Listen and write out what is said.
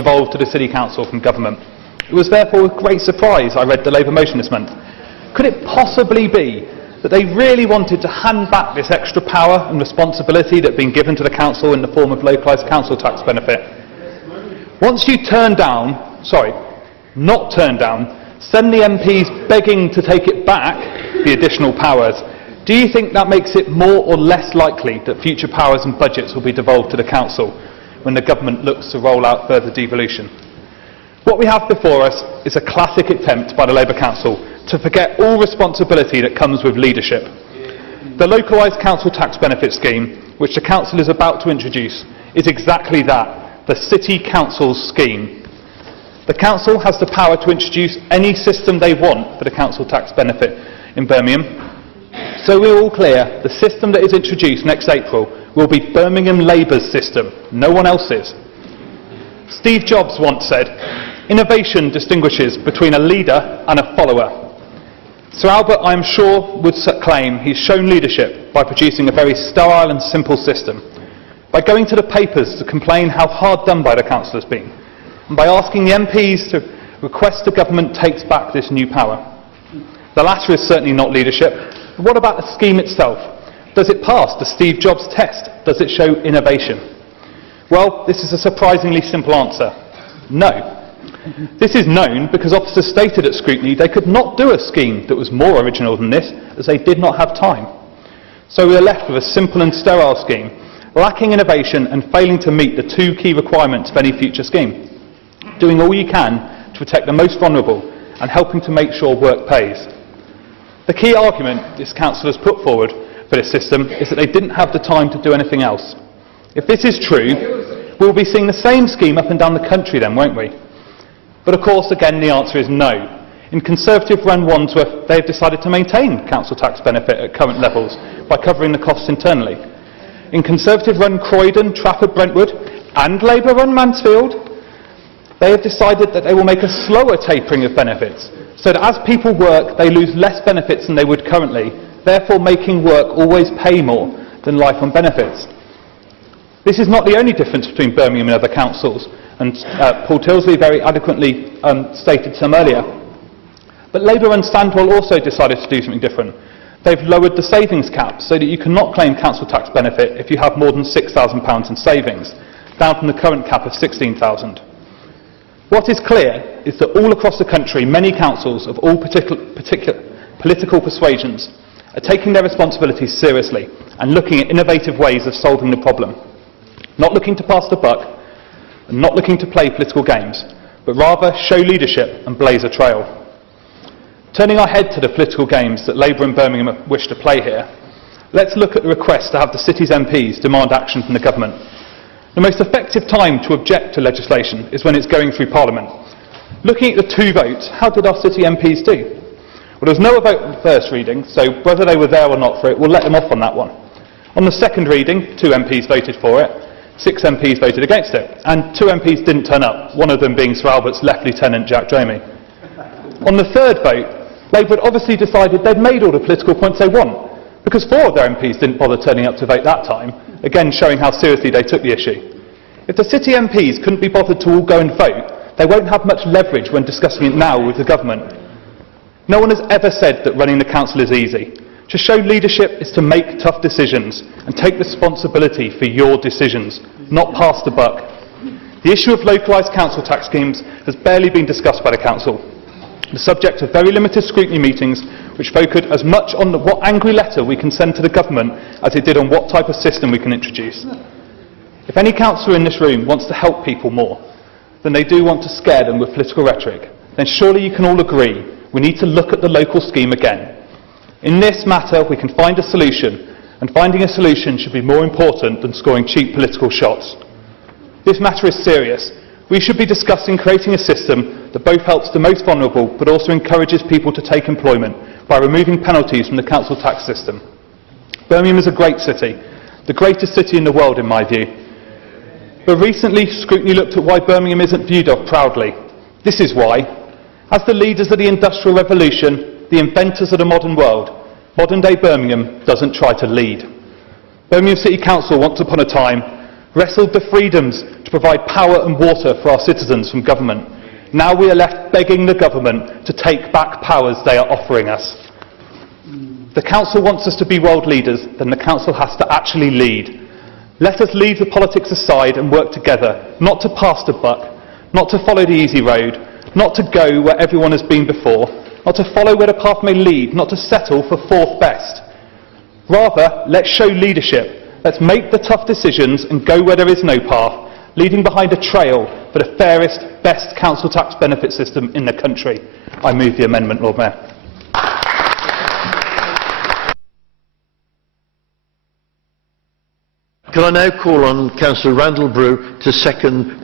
devolved to the City Council from government. It was therefore with great surprise I read the Labour motion this month. Could it possibly be that they really wanted to hand back this extra power and responsibility that had been given to the council in the form of localised council tax benefit? Once you not turn down, send the MPs begging to take it back, the additional powers, do you think that makes it more or less likely that future powers and budgets will be devolved to the council when the government looks to roll out further devolution? What we have before us is a classic attempt by the Labour Council to forget all responsibility that comes with leadership. The localised council tax benefit scheme, which the council is about to introduce, is exactly that, the City Council's scheme. The council has the power to introduce any system they want for the council tax benefit in Birmingham. So we're all clear, the system that is introduced next April will be Birmingham Labour's system, no one else's. Steve Jobs once said, "Innovation distinguishes between a leader and a follower." Sir Albert, I am sure, would claim he's shown leadership by producing a very sterile and simple system, by going to the papers to complain how hard done by the council has been, and by asking the MPs to request the government takes back this new power. The latter is certainly not leadership, but what about the scheme itself? Does it pass the Steve Jobs test? Does it show innovation? Well, this is a surprisingly simple answer. No. This is known because officers stated at scrutiny they could not do a scheme that was more original than this, as they did not have time. So we are left with a simple and sterile scheme, lacking innovation and failing to meet the two key requirements of any future scheme: doing all you can to protect the most vulnerable and helping to make sure work pays. The key argument this council has put forward for this system is that they didn't have the time to do anything else. If this is true, we'll be seeing the same scheme up and down the country then, won't we? But of course, again, the answer is no. In Conservative-run Wandsworth, they have decided to maintain council tax benefit at current levels by covering the costs internally. In Conservative-run Croydon, Trafford, Brentwood and Labour-run Mansfield, they have decided that they will make a slower tapering of benefits, so that as people work, they lose less benefits than they would currently, therefore making work always pay more than life on benefits. This is not the only difference between Birmingham and other councils, and Paul Tilsley very adequately stated some earlier. But Labour and Sandwell also decided to do something different. They've lowered the savings cap so that you cannot claim council tax benefit if you have more than £6,000 in savings, down from the current cap of £16,000. What is clear is that all across the country, many councils of all particular political persuasions are taking their responsibilities seriously and looking at innovative ways of solving the problem. Not looking to pass the buck, and not looking to play political games, but rather show leadership and blaze a trail. Turning our head to the political games that Labour and Birmingham wish to play here, let's look at the request to have the city's MPs demand action from the government. The most effective time to object to legislation is when it's going through Parliament. Looking at the two votes, how did our city MPs do? Well, there was no vote on the first reading, so whether they were there or not for it, we'll let them off on that one. On the second reading, 2 MPs voted for it, 6 MPs voted against it, and 2 MPs didn't turn up, one of them being Sir Albert's Left Lieutenant Jack Dromey. On the third vote, Labour had obviously decided they'd made all the political points they want, because 4 of their MPs didn't bother turning up to vote that time, again showing how seriously they took the issue. If the city MPs couldn't be bothered to all go and vote, they won't have much leverage when discussing it now with the government. No one has ever said that running the council is easy. To show leadership is to make tough decisions and take responsibility for your decisions, not pass the buck. The issue of localised council tax schemes has barely been discussed by the council, the subject of very limited scrutiny meetings which focused as much on what angry letter we can send to the government as it did on what type of system we can introduce. If any councillor in this room wants to help people more than they do want to scare them with political rhetoric, then surely you can all agree we need to look at the local scheme again. In this matter, we can find a solution, and finding a solution should be more important than scoring cheap political shots. This matter is serious. We should be discussing creating a system that both helps the most vulnerable but also encourages people to take employment by removing penalties from the council tax system. Birmingham is a great city, the greatest city in the world in my view. But recently, scrutiny looked at why Birmingham isn't viewed of proudly. This is why. As the leaders of the Industrial Revolution, the inventors of the modern world, modern-day Birmingham doesn't try to lead. Birmingham City Council, once upon a time, wrestled the freedoms to to provide power and water for our citizens from government. Now we are left begging the government to take back powers they are offering us. If the council wants us to be world leaders, then the council has to actually lead. Let us leave the politics aside and work together, not to pass the buck, not to follow the easy road, not to go where everyone has been before, not to follow where the path may lead, not to settle for fourth best. Rather, let's show leadership. Let's make the tough decisions and go where there is no path, leaving behind a trail for the fairest, best council tax benefit system in the country. I move the amendment, Lord Mayor. Can I now call on Councillor Randall Brew to second